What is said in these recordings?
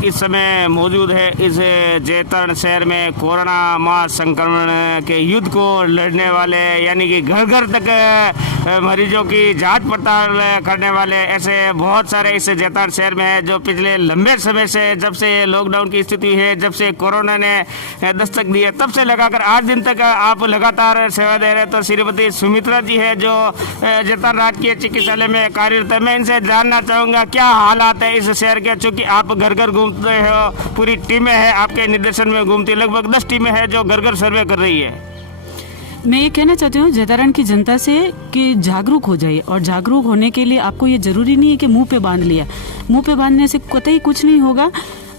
इस समय मौजूद है इस जैतरण शहर में कोरोना महासंक्रमण के युद्ध को लड़ने वाले, यानी कि घर घर तक मरीजों की जांच पड़ताल करने वाले ऐसे बहुत सारे इस जैतरण शहर में है, जो पिछले लंबे समय से, जब से लॉकडाउन की स्थिति है, जब से कोरोना ने दस्तक दी है, तब से लगाकर आज दिन तक आप लगातार सेवा दे रहे। तो श्रीमती सुमित्रा जी है जो जैतरण राजकीय चिकित्सालय में कार्यरत है। मैं इनसे जानना चाहूँगा क्या हालात है इस शहर के, चूँकि आप घर घर घूमते हो, पूरी टीमें हैं आपके निर्देशन में घूमती, लगभग 10 टीमें हैं जो घर घर सर्वे कर रही है। मैं ये कहना चाहती हूँ जैतरण की जनता से कि जागरूक हो जाइए, और जागरूक होने के लिए आपको ये जरूरी नहीं है कि मुंह पे बांध लिया। मुंह पे बांधने से कतई कुछ नहीं होगा।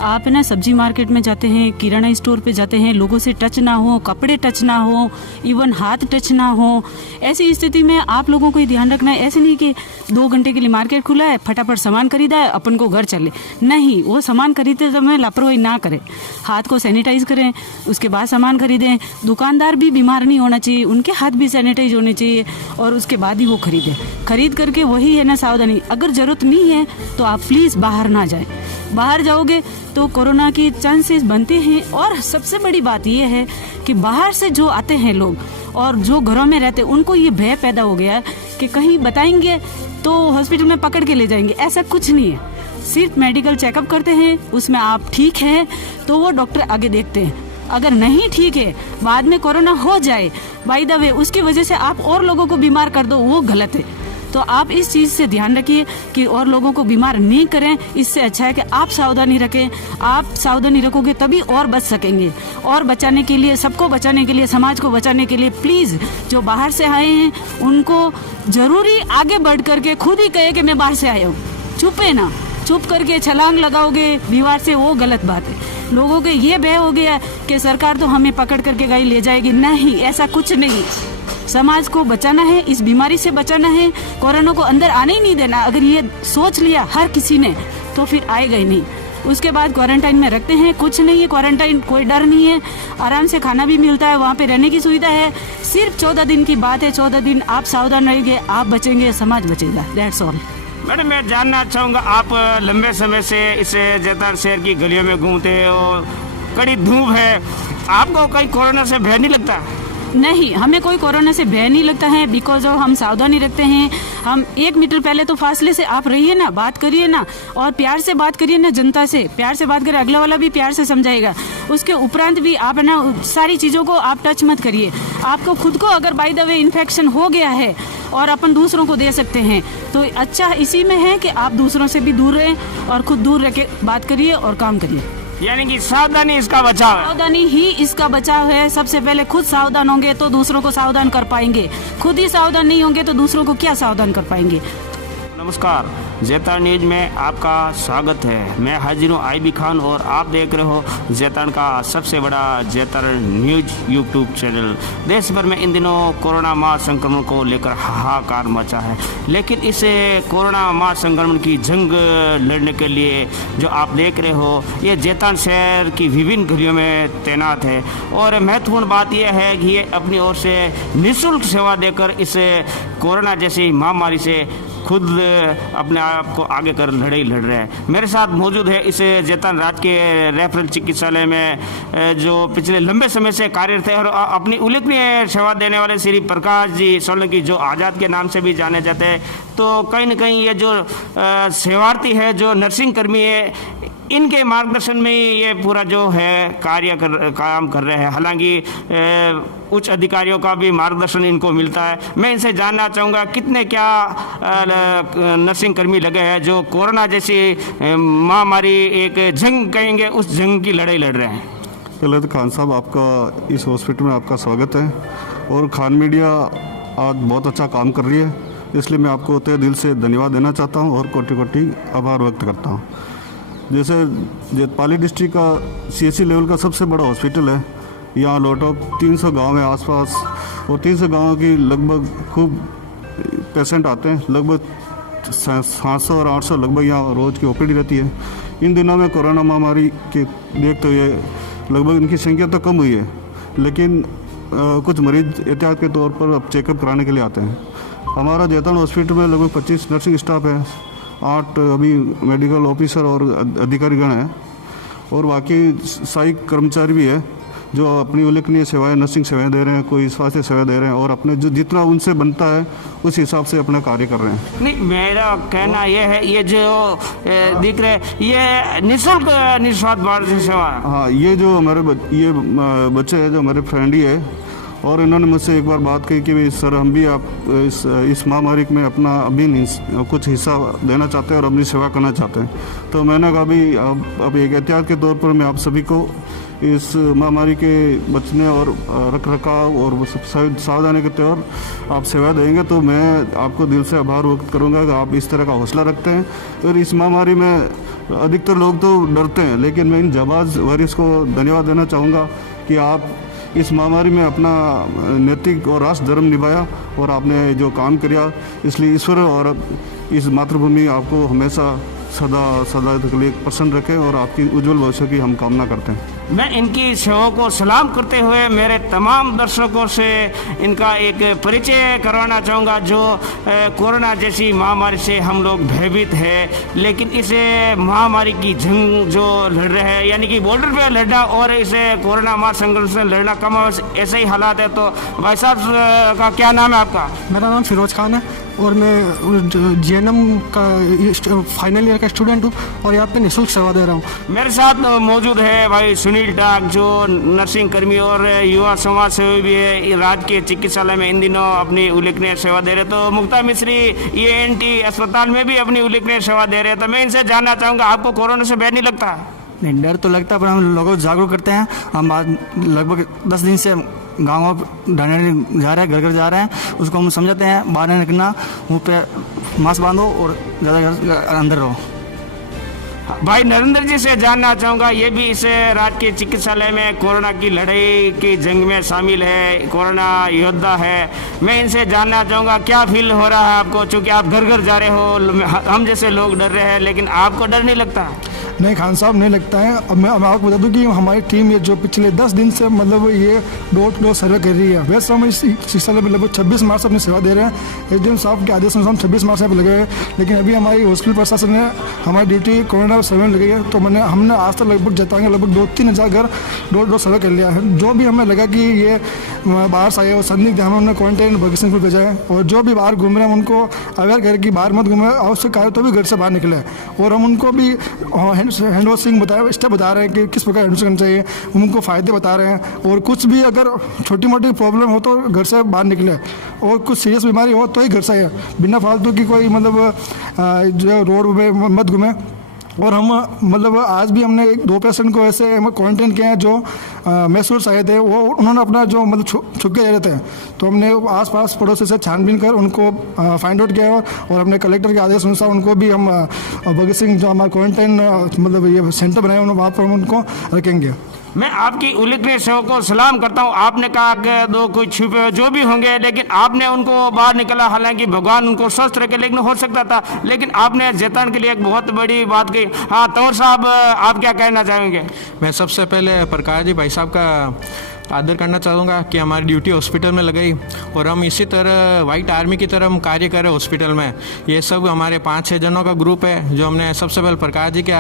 आप ना सब्जी मार्केट में जाते हैं, किराना स्टोर पे जाते हैं, लोगों से टच ना हो, कपड़े टच ना हो, इवन हाथ टच ना हो। ऐसी स्थिति में आप लोगों को ही ध्यान रखना है। ऐसे नहीं कि 2 घंटे के लिए मार्केट खुला है, फटाफट सामान खरीदा है, अपन को घर चले। नहीं, वो सामान खरीदते समय लापरवाही ना करें, हाथ को सैनिटाइज करें, उसके बाद सामान खरीदें। दुकानदार भी बीमार नहीं होना चाहिए, उनके हाथ भी सैनिटाइज होने चाहिए, और उसके बाद ही वो खरीदें। खरीद करके वही है ना सावधानी। अगर जरूरत नहीं है तो आप प्लीज बाहर ना जाएं। बाहर जाओगे तो कोरोना की चांसेस बनते हैं। और सबसे बड़ी बात यह है कि बाहर से जो आते हैं लोग और जो घरों में रहते हैं, उनको ये भय पैदा हो गया है कि कहीं बताएंगे तो हॉस्पिटल में पकड़ के ले जाएंगे। ऐसा कुछ नहीं है। सिर्फ मेडिकल चेकअप करते हैं, उसमें आप ठीक हैं तो वो डॉक्टर आगे देखते हैं। अगर नहीं ठीक है, बाद में कोरोना हो जाए, बाय द वे उसकी वजह से आप और लोगों को बीमार कर दो, वो गलत है। तो आप इस चीज से ध्यान रखिए कि और लोगों को बीमार नहीं करें। इससे अच्छा है कि आप सावधानी रखें। आप सावधानी रखोगे तभी और बच सकेंगे। और बचाने के लिए, सबको बचाने के लिए, समाज को बचाने के लिए प्लीज जो बाहर से आए हैं उनको जरूरी आगे बढ़ करके खुद ही कहे कि मैं बाहर से आया हूँ। चुपे ना, चुप करके छलांग लगाओगे दीवार से, वो गलत बात है। लोगों को ये भय हो गया कि सरकार तो हमें पकड़ करके गाड़ी ले जाएगी। नहीं, ऐसा कुछ नहीं। समाज को बचाना है, इस बीमारी से बचाना है, कोरोना को अंदर आने ही नहीं देना। अगर ये सोच लिया हर किसी ने तो फिर आएगा ही नहीं। उसके बाद क्वारंटाइन में रखते हैं, कुछ नहीं है क्वारंटाइन, कोई डर नहीं है। आराम से खाना भी मिलता है, वहाँ पे रहने की सुविधा है। सिर्फ 14 दिन की बात है। 14 दिन आप सावधान रहेंगे, आप बचेंगे, समाज बचेगा। That's all. मैडम, मैं जानना चाहूँगा, आप लंबे समय से इस जैतरण शहर की गलियों में घूमते हो, कड़ी धूप है, आपको कहीं कोरोना से भय नहीं लगता? नहीं, हमें कोई कोरोना से भय नहीं लगता है, बिकॉज ऑफ हम सावधानी रखते हैं। हम 1 मीटर पहले तो फासले से आप रहिए ना, बात करिए ना, और प्यार से बात करिए ना, जनता से प्यार से बात करिए, अगला वाला भी प्यार से समझाएगा। उसके उपरांत भी आप ना सारी चीज़ों को आप टच मत करिए। आपको खुद को अगर बाय द वे इन्फेक्शन हो गया है और अपन दूसरों को दे सकते हैं तो अच्छा इसी में है कि आप दूसरों से भी दूर रहें और खुद दूर रह के बात करिए और काम करिए। यानी कि सावधानी इसका बचाव है। सावधानी ही इसका बचाव है। सबसे पहले खुद सावधान होंगे तो दूसरों को सावधान कर पाएंगे। खुद ही सावधान नहीं होंगे तो दूसरों को क्या सावधान कर पाएंगे। नमस्कार, जैतरण न्यूज में आपका स्वागत है। मैं हाजिर हूँ आईबी खान और आप देख रहे हो जैतरण का सबसे बड़ा जैतरण न्यूज यूट्यूब चैनल। देश भर में इन दिनों कोरोना महासंक्रमण को लेकर हाहाकार मचा है, लेकिन इस कोरोना महासंक्रमण की जंग लड़ने के लिए जो आप देख रहे हो, ये जैतरण शहर की विभिन्न गलियों में तैनात है। और महत्वपूर्ण बात यह है कि ये अपनी ओर से निःशुल्क सेवा देकर इस कोरोना जैसी महामारी से खुद अपने आप को आगे कर लड़ाई लड़ रहे हैं। मेरे साथ मौजूद है इस जैतरण राजकीय रेफरल चिकित्सालय में जो पिछले लंबे समय से कार्यरत है और अपनी उल्लेखनीय सेवा देने वाले श्री प्रकाश जी सोलंकी, जो आज़ाद के नाम से भी जाने जाते हैं। तो कहीं न कहीं ये जो सेवार्थी है, जो नर्सिंग कर्मी है, इनके मार्गदर्शन में ये पूरा जो है काम कर रहे हैं। हालांकि उच्च अधिकारियों का भी मार्गदर्शन इनको मिलता है। मैं इनसे जानना चाहूँगा कितने क्या नर्सिंग कर्मी लगे हैं जो कोरोना जैसी महामारी, एक जंग कहेंगे, उस जंग की लड़ाई लड़ रहे हैं। पहले तो खान साहब, आपका इस हॉस्पिटल में आपका स्वागत है। और खान मीडिया आज बहुत अच्छा काम कर रही है, इसलिए मैं आपको तहे दिल से धन्यवाद देना चाहता हूँ और कोटि कोटि आभार व्यक्त करता हूँ। जैसे पाली डिस्ट्रिक्ट का CSC लेवल का सबसे बड़ा हॉस्पिटल है। यहाँ लॉट ऑफ 300 गांव है आसपास, और 300 गांव की लगभग खूब पेशेंट आते हैं। लगभग 700 और 800 लगभग यहाँ रोज़ की OPD रहती है। इन दिनों में कोरोना महामारी के देखते हुए लगभग इनकी संख्या तो कम हुई है, लेकिन कुछ मरीज एहतियात के तौर पर अब चेकअप कराने के लिए आते हैं। हमारा जैतान हॉस्पिटल में लगभग 25 नर्सिंग स्टाफ है, 8 अभी मेडिकल ऑफिसर और अधिकारीगण हैं और बाकी सहायक कर्मचारी भी है जो अपनी उल्लेखनीय सेवाएं, नर्सिंग सेवाएं दे रहे हैं, कोई स्वास्थ्य सेवा दे रहे हैं और अपने जो जितना उनसे बनता है उस हिसाब से अपना कार्य कर रहे हैं। नहीं, मेरा कहना यह है ये जो दिख रहे ये निःशुल्क निस्वार्थ भाव से सेवा। हाँ, ये जो हमारे ये बच्चे हैं जो हमारे फ्रेंड ही है और इन्होंने मुझसे एक बार बात कही कि सर हम भी आप इस महामारी में अपना अभी कुछ हिस्सा देना चाहते हैं और अपनी सेवा करना चाहते हैं। तो मैंने कहा भी अब एक एहतियात के तौर पर मैं आप सभी को इस महामारी के बचने और रख रखाव और सावधानी के तौर आप सेवा देंगे तो मैं आपको दिल से आभार व्यक्त करूंगा कि आप इस तरह का हौसला रखते हैं। और इस महामारी में अधिकतर लोग तो डरते हैं, लेकिन मैं इन जाबाज वॉरियर्स को धन्यवाद देना चाहूँगा कि आप इस महामारी में अपना नैतिक और राष्ट्र धर्म निभाया और आपने जो काम किया, इसलिए ईश्वर और इस मातृभूमि आपको हमेशा सदा के लिए प्रसन्न रखें और आपकी उज्जवल भविष्य की हम कामना करते हैं। मैं इनकी सेवाओं को सलाम करते हुए मेरे तमाम दर्शकों से इनका एक परिचय करवाना चाहूँगा। जो कोरोना जैसी महामारी से हम लोग भयभीत है, लेकिन इस महामारी की जंग जो लड़ रहे हैं, यानी कि बॉर्डर पे लड़ना और इसे कोरोना महासंकट से लड़ना कम ऐसे ही हालात है। तो भाई साहब का क्या नाम है आपका? मेरा नाम फिरोज खान है और मैं जीएनएम का फाइनल ईयर का स्टूडेंट हूँ और यहाँ पे निःशुल्क सेवा दे रहा हूँ। मेरे साथ मौजूद है भाई सुनील टाक जो नर्सिंग कर्मी और युवा समाज सेवी भी है, राजकीय चिकित्सालय में इन दिनों अपनी उल्लेखनीय सेवा दे रहे। तो मुक्ता मिश्री ENT अस्पताल में भी अपनी उल्लेखनीय सेवा दे रहे हैं। तो मैं इनसे जानना चाहूँगा, आपको कोरोना से डर नहीं लगता? नहीं, डर तो लगता है पर हम लोगों को जागरूक करते हैं। हम आज लगभग 10 दिन से गाँव ढांढने जा रहे हैं, घर घर जा रहे हैं, उसको हम समझाते हैं बाहर नहीं निकलना, मुँह पे मास्क बांधो और ज़्यादा अंदर रहो। भाई नरेंद्र जी से जानना चाहूँगा, ये भी इस राजकीय चिकित्सालय में कोरोना की लड़ाई की जंग में शामिल है, कोरोना योद्धा है। मैं इनसे जानना चाहूँगा क्या फील हो रहा है आपको, चूँकि आप घर घर जा रहे हो, हम जैसे लोग डर रहे हैं, लेकिन आपको डर नहीं लगता? नहीं खान साहब, नहीं लगता है। अब मैं आपको बता दूं कि हमारी टीम ये जो पिछले 10 दिन से मतलब ये डोर टू डोर सर्वे कर रही है। वैसे हम इस चिकित्सालय में लगभग 26 मार्च से अपनी सेवा दे रहे हैं। एसडीएम साहब के आदेश अनुसार हम 26 मार्च से लगे हुए, लेकिन अभी हमारी हॉस्पिटल प्रशासन ने हमारी ड्यूटी कोरोना सर्वे में लगी है। तो हमने आज तक लगभग जताएंगे लगभग 2-3 हज़ार घर डोर टू डोर सर्वे कर लिया है। जो भी हमें लगा कि ये बाहर से आए और संदिग्ध हमें उन्होंने क्वारंटाइन भगत सिंह भेजा है और जो भी बाहर घूम रहे हैं उनको अवेयर करें कि बाहर मत घूमें, आवश्यक कार्य तो भी घर से बाहर निकले। और हम उनको भी हैंड वॉशिंग स्टेप बता रहे हैं कि किस प्रकार हैंड वॉश करना चाहिए, उनको फ़ायदे बता रहे हैं। और कुछ भी अगर छोटी मोटी प्रॉब्लम हो तो घर से बाहर निकले और कुछ सीरियस बीमारी हो तो ही घर से आए, बिना फालतू की कोई मतलब जो रोड पे मत घूमे। और हम मतलब आज भी हमने 2 पेशेंट को ऐसे क्वारंटाइन किए हैं जो मैसूर से आए थे, वो उन्होंने अपना जो मतलब छुप के रह रहे थे। तो हमने आसपास पड़ोसी से छानबीन कर उनको फाइंड आउट किया और अपने कलेक्टर के आदेश अनुसार उनको भी हम भगत सिंह जो हमारा क्वारंटाइन मतलब ये सेंटर बनाया वहाँ पर हम उनको रखेंगे। मैं आपकी उल्लेखनीय सेवा को सलाम करता हूँ। आपने कहा कि दो कोई छुपे जो भी होंगे, लेकिन आपने उनको बाहर निकला, हालांकि भगवान उनको स्वस्थ रखे, लेकिन हो सकता था, लेकिन आपने जैतान के लिए एक बहुत बड़ी बात कही। हाँ तंवर साहब, आप क्या कहना चाहेंगे? मैं सबसे पहले प्रकाश जी भाई साहब का आदर करना चाहूँगा कि हमारी ड्यूटी हॉस्पिटल में लगाई और हम इसी तरह वाइट आर्मी की तरह हम कार्य करें हॉस्पिटल में। ये सब हमारे 5-6 जनों का ग्रुप है जो हमने सबसे पहले प्रकाश जी के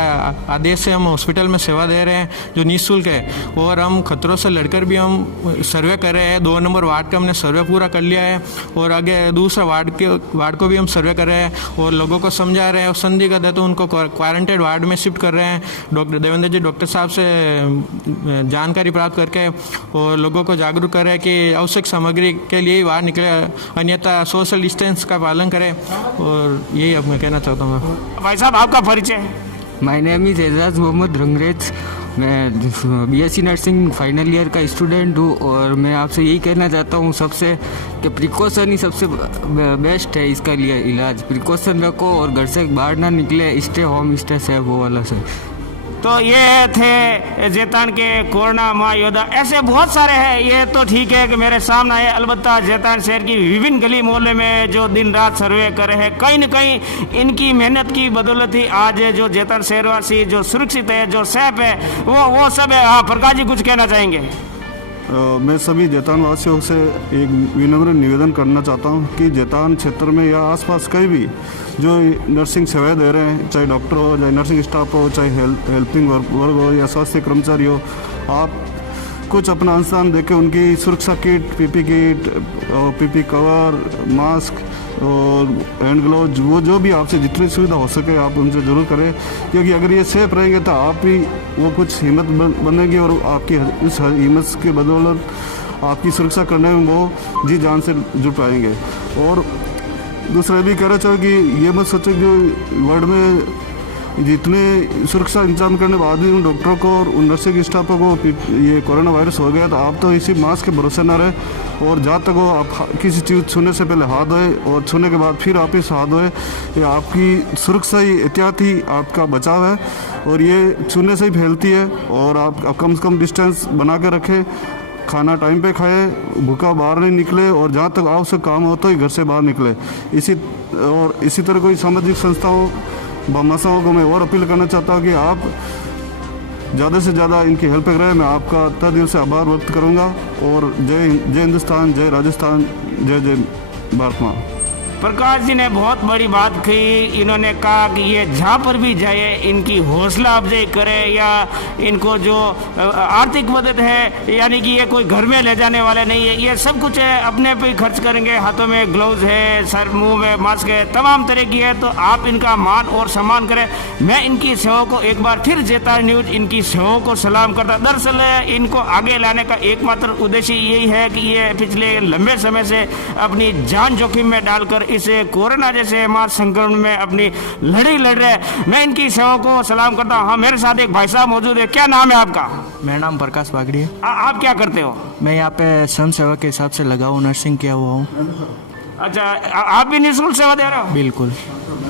आदेश से हम हॉस्पिटल में सेवा दे रहे हैं जो निःशुल्क है। और हम खतरों से लड़कर भी हम सर्वे कर रहे हैं। 2 नंबर वार्ड का हमने सर्वे पूरा कर लिया है और आगे दूसरा वार्ड को भी हम सर्वे कर रहे हैं और लोगों को समझा रहे हैं। और संदिग्ध है तो उनको क्वारंटाइन वार्ड में शिफ्ट कर रहे हैं। डॉक्टर देवेंद्र जी डॉक्टर साहब से जानकारी प्राप्त करके और लोगों को जागरूक करें कि आवश्यक सामग्री के लिए ही बाहर निकले, अन्यथा सोशल डिस्टेंस का पालन करें। और यही अब मैं कहना चाहता हूँ। भाई साहब, आपका परिचय? My name is Ejaz Mohammad Rangrez. मैं BSc नर्सिंग फाइनल ईयर का स्टूडेंट हूँ और मैं आपसे यही कहना चाहता हूँ सबसे कि प्रिकॉशन ही सबसे बेस्ट है इसका लिए इलाज। प्रिकॉशन रखो और घर से बाहर ना निकले, स्टे होम स्टे सेफ, वो वाला से। तो ये थे जैतान के कोरोना महायोद्धा। ऐसे बहुत सारे हैं, ये तो ठीक है कि मेरे सामने आए। अलबत्ता जैतान शहर की विभिन्न गली मोहल्ले में जो दिन रात सर्वे कर रहे हैं, कहीं न कहीं इनकी मेहनत की बदौलत ही आज जो जैतान शहरवासी जो सुरक्षित है, जो सेफ है, वो सब है। हाँ प्रकाश जी, कुछ कहना चाहेंगे? मैं सभी जैतान वासियों से एक विनम्र निवेदन करना चाहता हूं कि जैतान क्षेत्र में या आसपास कहीं भी जो नर्सिंग सेवाएं दे रहे हैं, चाहे डॉक्टर हो, चाहे नर्सिंग स्टाफ हो, चाहे हेल्पिंग वर्ग हो या स्वास्थ्य कर्मचारी हो, आप कुछ अपना अनुदान देके उनकी सुरक्षा किट, पीपी कवर, मास्क और हैंड ग्लोव्स, वो जो भी आपसे जितनी सुविधा हो सके आप उनसे ज़रूर करें, क्योंकि अगर ये सेफ रहेंगे तो आप भी वो कुछ हिम्मत बनेगी और आपकी इस हिम्मत के बदौलत आपकी सुरक्षा करने में वो जी जान से जुट पाएंगे। और दूसरा भी कहना चाहूँ कि ये मत सोचो कि वर्ल्ड में जितने सुरक्षा इंतजाम करने के बाद भी उन डॉक्टरों को और उन नर्सिंग स्टाफों को ये कोरोना वायरस हो गया, तो आप तो इसी मास्क के भरोसे न रहे और जहाँ तक हो आप किसी चीज़ छूने से पहले हाथ धोए और छूने के बाद फिर आप इस हाथ धोए। ये आपकी सुरक्षा ही, एहतियात ही आपका बचाव है और ये छूने से ही फैलती है। और आप कम से कम डिस्टेंस बना के रखें, खाना टाइम पे खाए, भूखा बाहर नहीं निकले और जहाँ तक आवश्यक काम हो तो ही घर से बाहर निकले। इसी तरह कोई सामाजिक संस्थाओं भामाशाओं को मैं और अपील करना चाहता हूँ कि आप ज़्यादा से ज़्यादा इनकी हेल्प करें। मैं आपका तहे दिल से आभार व्यक्त करूँगा और जय हिंदुस्तान, जय राजस्थान, जय भारत माँ। प्रकाश जी ने बहुत बड़ी बात कही। इन्होंने कहा कि ये जहाँ पर भी जाए इनकी हौसला अफजाई करे या इनको जो आर्थिक मदद है, यानी कि ये कोई घर में ले जाने वाले नहीं है, ये सब कुछ है अपने पे खर्च करेंगे। हाथों में ग्लव्स है, सर मुंह में मास्क है, तमाम तरह की है, तो आप इनका मान और सम्मान करें। मैं इनकी सेवाओं को एक बार फिर जैतान न्यूज इनकी सेवाओं को सलाम करता। दरअसल इनको आगे लाने का एकमात्र उद्देश्य यही है कि ये पिछले लंबे समय से अपनी जान जोखिम में डालकर इस कोरोना जैसे महासंक्रमण में अपनी लड़ाई लड़ रहे। मैं इनकी सेवाओं को सलाम करता हूँ। हाँ, मेरे साथ एक भाई साहब मौजूद है। क्या नाम है आपका? मेरा नाम प्रकाश बागड़ी है। आप क्या करते हो? मैं यहाँ पे स्वयं सेवा के हिसाब से लगा हूँ, नर्सिंग किया हुआ हूँ। अच्छा, आप भी निःशुल्क सेवा दे रहे हो? बिल्कुल।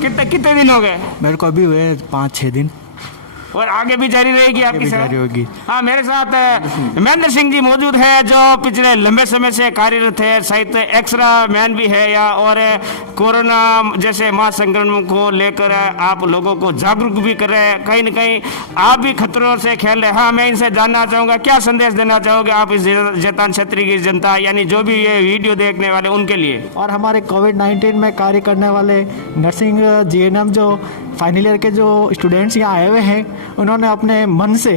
कितने दिन हो गए? मेरे को अभी हुए 5-6 दिन। और आगे भी जारी रहेगी आपकी सेवा? जारी होगी। हाँ, मेरे साथ महेंद्र सिंह जी मौजूद है जो पिछले लंबे समय से कार्यरत है, शायद एक्स्ट्रा मैन भी है या और कोरोना जैसे महासंक्रमण को लेकर आप लोगों को जागरूक भी कर रहे हैं। कहीं न कहीं आप भी खतरों से खेल रहे हैं। हाँ, मैं इनसे जानना चाहूँगा क्या संदेश देना चाहोगे आप इस जैतान क्षेत्र की जनता, यानी जो भी ये वीडियो देखने वाले उनके लिए और हमारे कोविड-19 में कार्य करने वाले नर्सिंग जीएनएम जो फाइनल ईयर के जो स्टूडेंट्स यहाँ आए हुए हैं, उन्होंने अपने मन से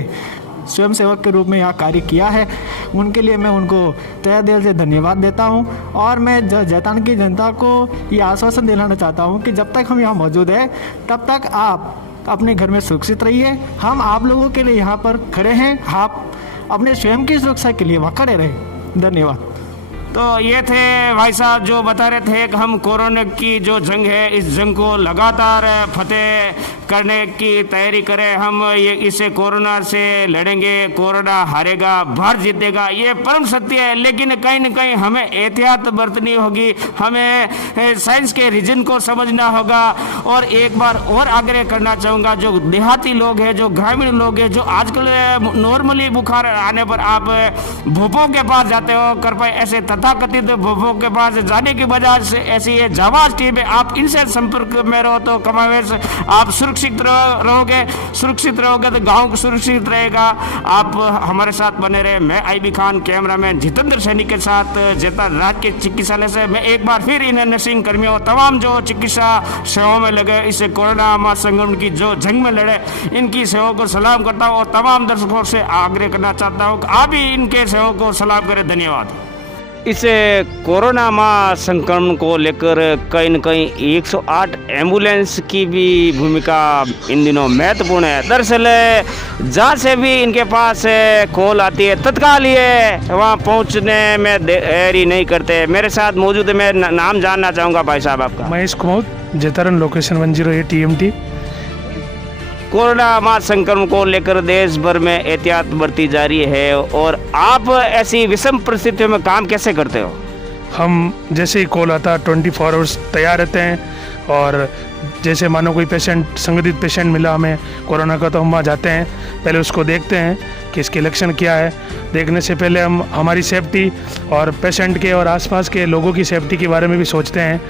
स्वयं सेवक के रूप में यहाँ कार्य किया है। उनके लिए मैं उनको तहे दिल से धन्यवाद देता हूँ और मैं जैतान की जनता को ये आश्वासन दिलाना चाहता हूँ कि जब तक हम यहाँ मौजूद हैं तब तक आप अपने घर में सुरक्षित रहिए। हम आप लोगों के लिए यहाँ पर खड़े हैं, आप अपने स्वयं की सुरक्षा के लिए वहाँ खड़े रहें। धन्यवाद। तो ये थे भाई साहब जो बता रहे थे कि हम कोरोना की जो जंग है इस जंग को लगातार फतेह करने की तैयारी करें। हम ये इससे कोरोना से लड़ेंगे, कोरोना हारेगा, भारत जीतेगा, ये परम सत्य है। लेकिन कहीं न कहीं हमें एहतियात बरतनी होगी, हमें साइंस के रीजन को समझना होगा। और एक बार और आग्रह करना चाहूँगा, जो देहाती लोग हैं, जो ग्रामीण लोग हैं, जो आजकल नॉर्मली बुखार आने पर आप भोपों के पास जाते हो, कृपया ऐसे तथाकथित भोपों के पास जाने की बजाय से ऐसी जाबाज टीम है, आप इनसे संपर्क में रहो तो कमावेश आप सुरक्षित रहोगे तो गांव सुरक्षित रहेगा। आप हमारे साथ बने रहे। मैं आईबी खान, कैमरामैन जितेंद्र सैनी के साथ जैतान राजकीय चिकित्सालय से मैं एक बार फिर इन नर्सिंग कर्मियों, तमाम जो चिकित्सा सेवाओं में लगे, इस कोरोना महासंक्रमण की जो जंग में लड़े, इनकी सेवाओं को सलाम करता हूँ और तमाम दर्शकों से आग्रह करना चाहता हूँ कि आप भी इनके सेवाओं को सलाम करें। धन्यवाद। इस कोरोना महासंक्रमण को लेकर कहीं न कहीं 108 एम्बुलेंस की भी भूमिका इन दिनों महत्वपूर्ण है। दरअसल जहाँ से भी इनके पास कॉल आती है तत्काल ये वहाँ पहुँचने में देरी नहीं करते। मेरे साथ मौजूद है, मैं नाम जानना चाहूँगा भाई साहब आपका? Mahesh Kumar, Jaitaran location 108 TMT। Corona महासंक्रमण को लेकर देश भर में एहतियात बरती जा रही है और आप ऐसी विषम परिस्थितियों में काम कैसे करते हो? हम जैसे ही कॉल आता 24 आवर्स तैयार रहते हैं। और जैसे मानो कोई पेशेंट संदिग्ध पेशेंट मिला हमें कोरोना का, तो हम वहाँ जाते हैं, पहले उसको देखते हैं कि इसके लक्षण क्या है। देखने से पहले हम हमारी सेफ्टी और पेशेंट के और आसपास के लोगों की सेफ्टी के बारे में भी सोचते हैं।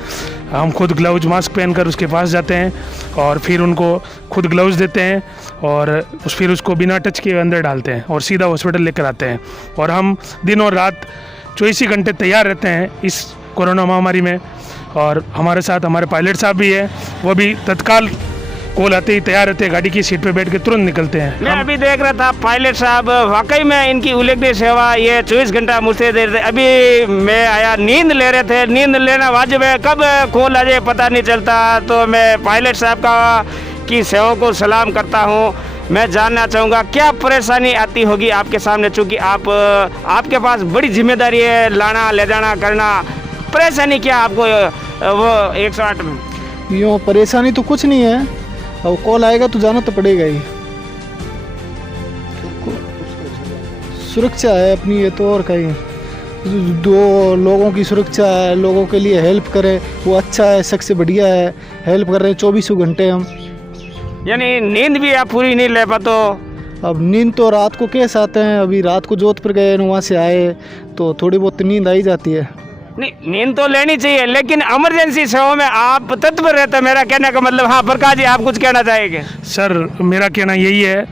हम खुद ग्लव्स मास्क पहनकर उसके पास जाते हैं और फिर उनको खुद ग्लव्स देते हैं और फिर उसको बिना टच किए अंदर डालते हैं और सीधा हॉस्पिटल लेकर आते हैं। और हम दिन और रात 24 ही घंटे तैयार रहते हैं इस कोरोना महामारी में। और हमारे साथ हमारे पायलट साहब भी है, वो भी तत्काल कॉल आते ही तैयार रहते हैं, गाड़ी की सीट पे बैठ के तुरंत निकलते हैं। मैं अभी देख रहा था पायलट साहब, वाकई में इनकी उल्लेखनीय सेवा, ये 24 घंटा मुझसे दे रहे थे। अभी मैं आया, नींद ले रहे थे, नींद लेना वाजिब है, कब कॉल आ जाए पता नहीं चलता। तो मैं पायलट साहब की सेवा को सलाम करता हूँ। मैं जानना चाहूँगा क्या परेशानी आती होगी आपके सामने, चूँकि आपके पास बड़ी जिम्मेदारी है, लाना ले जाना करना। परेशानी क्या आपको वो 108 में? यूँ परेशानी तो कुछ नहीं है, अब कॉल आएगा तो जाना तो पड़ेगा ही। सुरक्षा है अपनी, ये तो और कहीं दो लोगों की सुरक्षा है, लोगों के लिए हेल्प करे वो अच्छा है, सबसे बढ़िया है। हेल्प कर रहे हैं 24 घंटे हम। यानी नींद भी आप पूरी नहीं ले पाते? अब नींद तो रात को कैसे आते हैं, अभी रात को जोधपुर गए, वहाँ से आए तो थोड़ी बहुत नींद आई जाती है। नहीं, नींद तो लेनी चाहिए, लेकिन इमरजेंसी सेवा में आप तत्पर रहते हैं, मेरा कहने का मतलब। हाँ प्रकाश जी, आप कुछ कहना चाहेंगे? सर मेरा कहना यही है,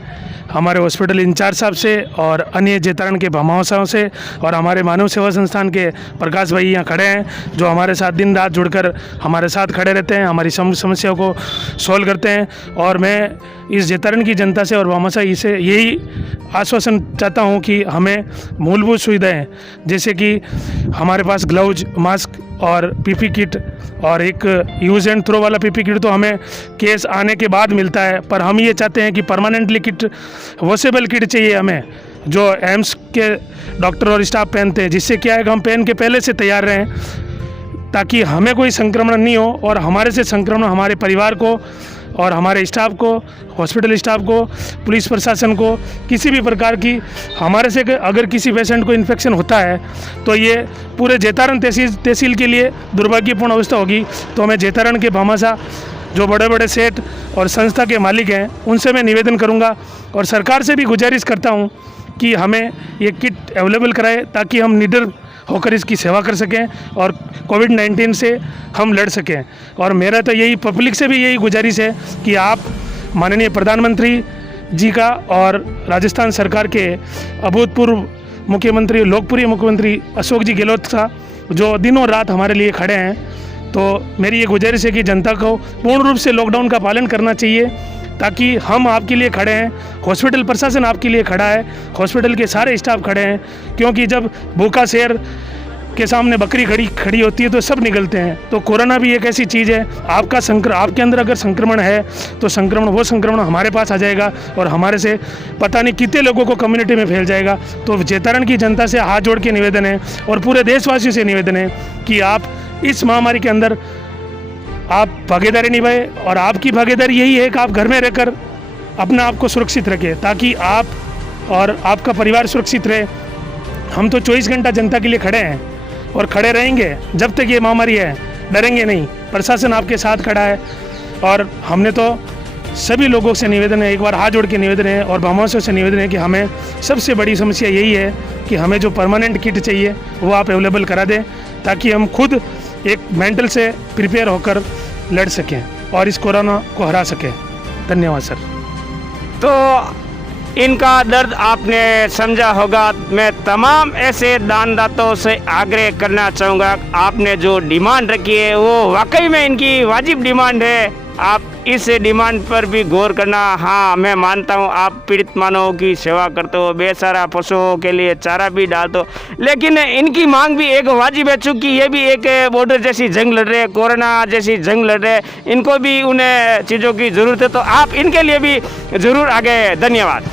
हमारे हॉस्पिटल इंचार्ज साहब से और अन्य जेतारण के भामाशाओं से और हमारे मानव सेवा संस्थान के प्रकाश भाई यहाँ खड़े हैं, जो हमारे साथ दिन रात जुड़कर हमारे साथ खड़े रहते हैं, हमारी समस्याओं को सॉल्व करते हैं। और मैं इस जेतारण की जनता से और भामाशाही से यही आश्वासन चाहता हूँ कि हमें मूलभूत सुविधाएं जैसे कि हमारे पास ग्लव्स, मास्क और पीपी किट और एक यूज़ एंड थ्रो वाला पीपी किट तो हमें केस आने के बाद मिलता है, पर हम ये चाहते हैं कि परमानेंटली किट, वॉशेबल किट चाहिए हमें, जो एम्स के डॉक्टर और स्टाफ पहनते हैं, जिससे क्या है कि हम पहन के पहले से तैयार रहें, ताकि हमें कोई संक्रमण नहीं हो और हमारे से संक्रमण हमारे परिवार को और हमारे स्टाफ को, हॉस्पिटल स्टाफ को, पुलिस प्रशासन को, किसी भी प्रकार की हमारे से अगर किसी पेशेंट को इन्फेक्शन होता है तो ये पूरे जेतारण तहसील के लिए दुर्भाग्यपूर्ण अवस्था होगी। तो मैं जेतारण के भामाशाह जो बड़े बड़े सेठ और संस्था के मालिक हैं, उनसे मैं निवेदन करूंगा और सरकार से भी गुजारिश करता हूं कि हमें ये किट अवेलेबल कराए, ताकि हम निडर होकर इसकी सेवा कर सकें और कोविड-19 से हम लड़ सकें। और मेरा तो यही, पब्लिक से भी यही गुजारिश है कि आप माननीय प्रधानमंत्री जी का और राजस्थान सरकार के अभूतपूर्व मुख्यमंत्री, लोकप्रिय मुख्यमंत्री अशोक जी गहलोत का, जो दिनों रात हमारे लिए खड़े हैं, तो मेरी ये गुजारिश है कि जनता को पूर्ण रूप से लॉकडाउन का पालन करना चाहिए, ताकि हम आपके लिए खड़े हैं, हॉस्पिटल प्रशासन आपके लिए खड़ा है, हॉस्पिटल के सारे स्टाफ खड़े हैं। क्योंकि जब भूखा शेर के सामने बकरी खड़ी होती है तो सब निकलते हैं। तो कोरोना भी एक ऐसी चीज़ है, आपके अंदर अगर संक्रमण है तो वो संक्रमण हमारे पास आ जाएगा और हमारे से पता नहीं कितने लोगों को कम्युनिटी में फैल जाएगा। तो जेतारण की जनता से हाथ जोड़ के निवेदन है और पूरे देशवासियों से निवेदन है कि आप इस महामारी के अंदर आप भागीदारी निभाए, और आपकी भागीदारी यही है कि आप घर में रहकर अपने आप को सुरक्षित रखें, ताकि आप और आपका परिवार सुरक्षित रहे। हम तो 24 घंटा जनता के लिए खड़े हैं और खड़े रहेंगे जब तक ये महामारी है, डरेंगे नहीं। प्रशासन आपके साथ खड़ा है और हमने तो सभी लोगों से निवेदन है, एक बार हाथ जोड़ के निवेदन है और भामाशाहों से निवेदन है कि हमें सबसे बड़ी समस्या यही है कि हमें जो परमानेंट किट चाहिए वो आप अवेलेबल करा दें, ताकि हम खुद एक मेंटल से प्रिपेयर होकर लड़ सकें और इस कोरोना को हरा सकें। धन्यवाद सर। तो इनका दर्द आपने समझा होगा। मैं तमाम ऐसे दानदाताओं से आग्रह करना चाहूँगा, आपने जो डिमांड रखी है वो वाकई में इनकी वाजिब डिमांड है। आप इस डिमांड पर भी गौर करना। हाँ, मैं मानता हूँ आप पीड़ित मानवों की सेवा करते हो, बेचारा पशुओं के लिए चारा भी डालते हो, लेकिन इनकी मांग भी एक वाजिब है, चूँकि ये भी एक बॉर्डर जैसी जंग लड़ रहे हैं, कोरोना जैसी जंग लड़ रहे हैं, इनको भी उन्हें चीज़ों की ज़रूरत है। तो आप इनके लिए भी ज़रूर आगे। धन्यवाद।